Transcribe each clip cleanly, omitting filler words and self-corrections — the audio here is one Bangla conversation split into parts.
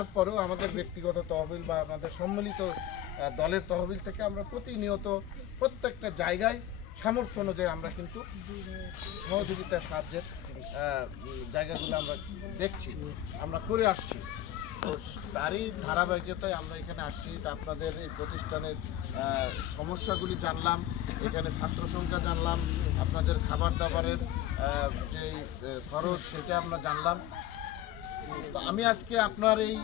তারপরেও আমাদের ব্যক্তিগত তহবিল বা আমাদের সম্মিলিত দলের তহবিল থেকে আমরা প্রতিনিয়ত প্রত্যেকটা জায়গায় সামর্থ্য অনুযায়ী আমরা কিন্তু সহযোগিতা সাহায্যের জায়গাগুলো আমরা দেখছি, আমরা করে আসছি। তো তারই ধারাবাহিকতায় আমরা এখানে আসছি। তা আপনাদের এই প্রতিষ্ঠানের সমস্যাগুলি জানলাম, এখানে ছাত্র সংখ্যা জানলাম, আপনাদের খাবার দাবারের যে খরচ সেটা আমরা জানলাম। আমি আজকে আপনার এই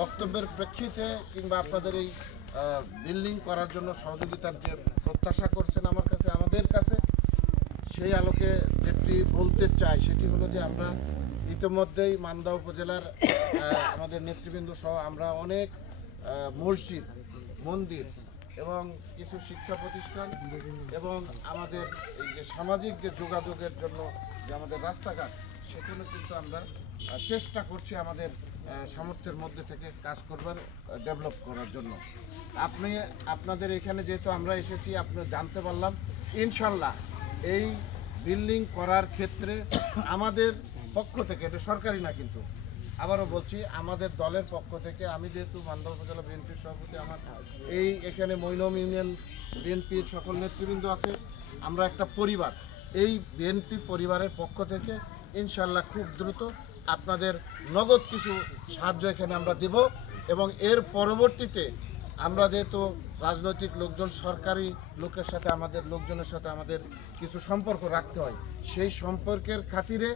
বক্তব্যের প্রেক্ষিতে কিংবা আপনাদের এই বিল্ডিং করার জন্য সহযোগিতার যে প্রত্যাশা করছেন আমার কাছে, আমাদের কাছে, সেই আলোকে যেটি বলতে চাই সেটি হলো যে আমরা ইতিমধ্যেই মান্দা উপজেলার আমাদের নেতৃবৃন্দ সহ আমরা অনেক মসজিদ, মন্দির এবং কিছু শিক্ষা প্রতিষ্ঠান এবং আমাদের এই যে সামাজিক যে যোগাযোগের জন্য যে আমাদের রাস্তাঘাট, সেগুলো কিন্তু আমরা চেষ্টা করছি আমাদের সামর্থ্যের মধ্যে থেকে কাজ করবার, ডেভেলপ করার জন্য। আপনাদের এখানে যেহেতু আমরা এসেছি, আপনারা জানতে পারলাম ইনশাল্লাহ এই বিল্ডিং করার ক্ষেত্রে আমাদের পক্ষ থেকে, এটা সরকারি না কিন্তু আবারও বলছি, আমাদের দলের পক্ষ থেকে, আমি যেহেতু মান্দা উপজেলা বিএনপির সভাপতি, আমার এখানে মৈনম ইউনিয়ন বিএনপির সকল নেতৃবৃন্দ আছে, আমরা একটা পরিবার। এই বিএনপি পরিবারের পক্ষ থেকে ইনশাল্লাহ খুব দ্রুত আপনাদের নগদ কিছু সাহায্য এখানে আমরা দেব। এবং এর পরবর্তীতে আমরা যেহেতু রাজনৈতিক লোকজন, সরকারি লোকের সাথে, আমাদের লোকজনের সাথে আমাদের কিছু সম্পর্ক রাখতে হয়, সেই সম্পর্কের খাতিরে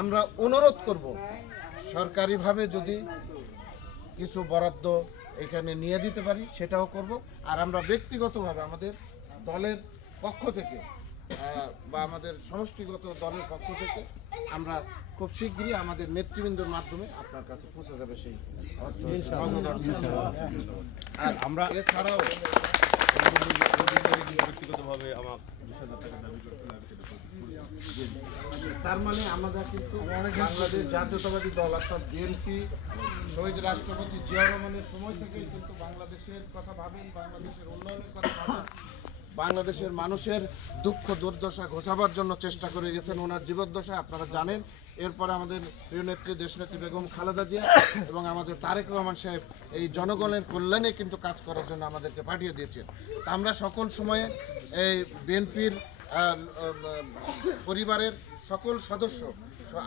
আমরা অনুরোধ করব সরকারিভাবে যদি কিছু বরাদ্দ এখানে নিয়ে দিতে পারি সেটাও করব। আর আমরা ব্যক্তিগতভাবে আমাদের দলের পক্ষ থেকে বা আমাদের সমষ্টিগত দলের পক্ষ থেকে আমরা খুব শীঘ্রই আমাদের নেতৃবৃন্দের মাধ্যমে আপনার কাছে পৌঁছে যাবে সেই অর্থ। আর আমরা এছাড়াও ব্যক্তিগতভাবে আমার তার মানে আমরা কিন্তু বাংলাদেশ জাতীয়তাবাদী দল অর্থাৎ বিএনপি শহীদ রাষ্ট্রপতি জিয়া রহমানের সময় থেকে কিন্তু বাংলাদেশের কথা ভাবেন, বাংলাদেশের উন্নয়নের কথা ভাবেন, বাংলাদেশের মানুষের দুঃখ দুর্দশা ঘোচাবার জন্য চেষ্টা করে গেছেন ওনার জীবদ্দশা, আপনারা জানেন। এরপরে আমাদের প্রিয় নেত্রী দেশনেত্রী বেগম খালেদা জিয়া এবং আমাদের তারেক রহমান সাহেব এই জনগণের কল্যাণে কিন্তু কাজ করার জন্য আমাদেরকে পাঠিয়ে দিয়েছেন। তা আমরা সকল সময়ে এই বিএনপির পরিবারের সকল সদস্য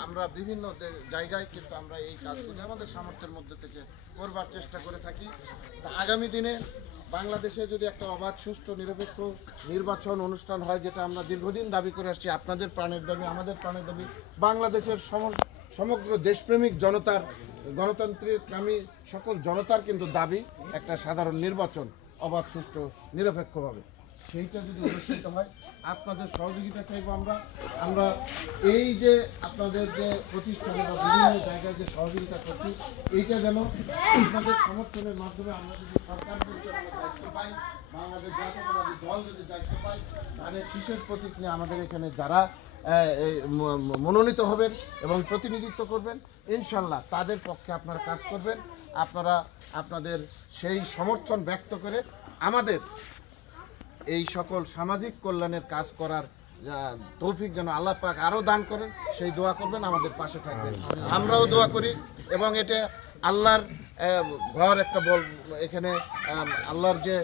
আমরা বিভিন্ন জায়গায় কিন্তু আমরা এই কাজগুলি আমাদের সামর্থ্যের মধ্যে থেকে করবার চেষ্টা করে থাকি। তা আগামী দিনে বাংলাদেশে যদি একটা অবাধ, সুষ্ঠু, নিরপেক্ষ নির্বাচন অনুষ্ঠান হয়, যেটা আমরা দীর্ঘদিন দাবি করে আসছি, আপনাদের প্রাণের দাবি, আমাদের প্রাণের দাবি, বাংলাদেশের সমগ্র দেশপ্রেমিক জনতার, গণতন্ত্রকামী সকল জনতার কিন্তু দাবি একটা সাধারণ নির্বাচন অবাধ, সুষ্ঠু, নিরপেক্ষভাবে। সেইটা যদি অনুষ্ঠিত হয় আপনাদের সহযোগিতা চাইব আমরা এই যে আপনাদের যে প্রতিষ্ঠানে বা বিভিন্ন জায়গায় যে সহযোগিতা করছি, এইটা যেন আপনাদের সমর্থনের মাধ্যমে আমরা যদি সরকার দায়িত্ব পাই, বাংলাদেশ জাতীয়তাবাদী দল যদি দায়িত্ব পাই, তাহলে শীষের প্রতীক নিয়ে আমাদের এখানে যারা মনোনীত হবেন এবং প্রতিনিধিত্ব করবেন, ইনশাল্লাহ তাদের পক্ষে আপনারা কাজ করবেন। আপনারা আপনাদের সেই সমর্থন ব্যক্ত করে আমাদের এই সকল সামাজিক কল্যাণের কাজ করার তৌফিক যেন আল্লাহ পাক আরও দান করেন, সেই দোয়া করবেন, আমাদের পাশে থাকবেন। আমরাও দোয়া করি এবং এটা আল্লাহর ঘর একটা এখানে আল্লাহর যে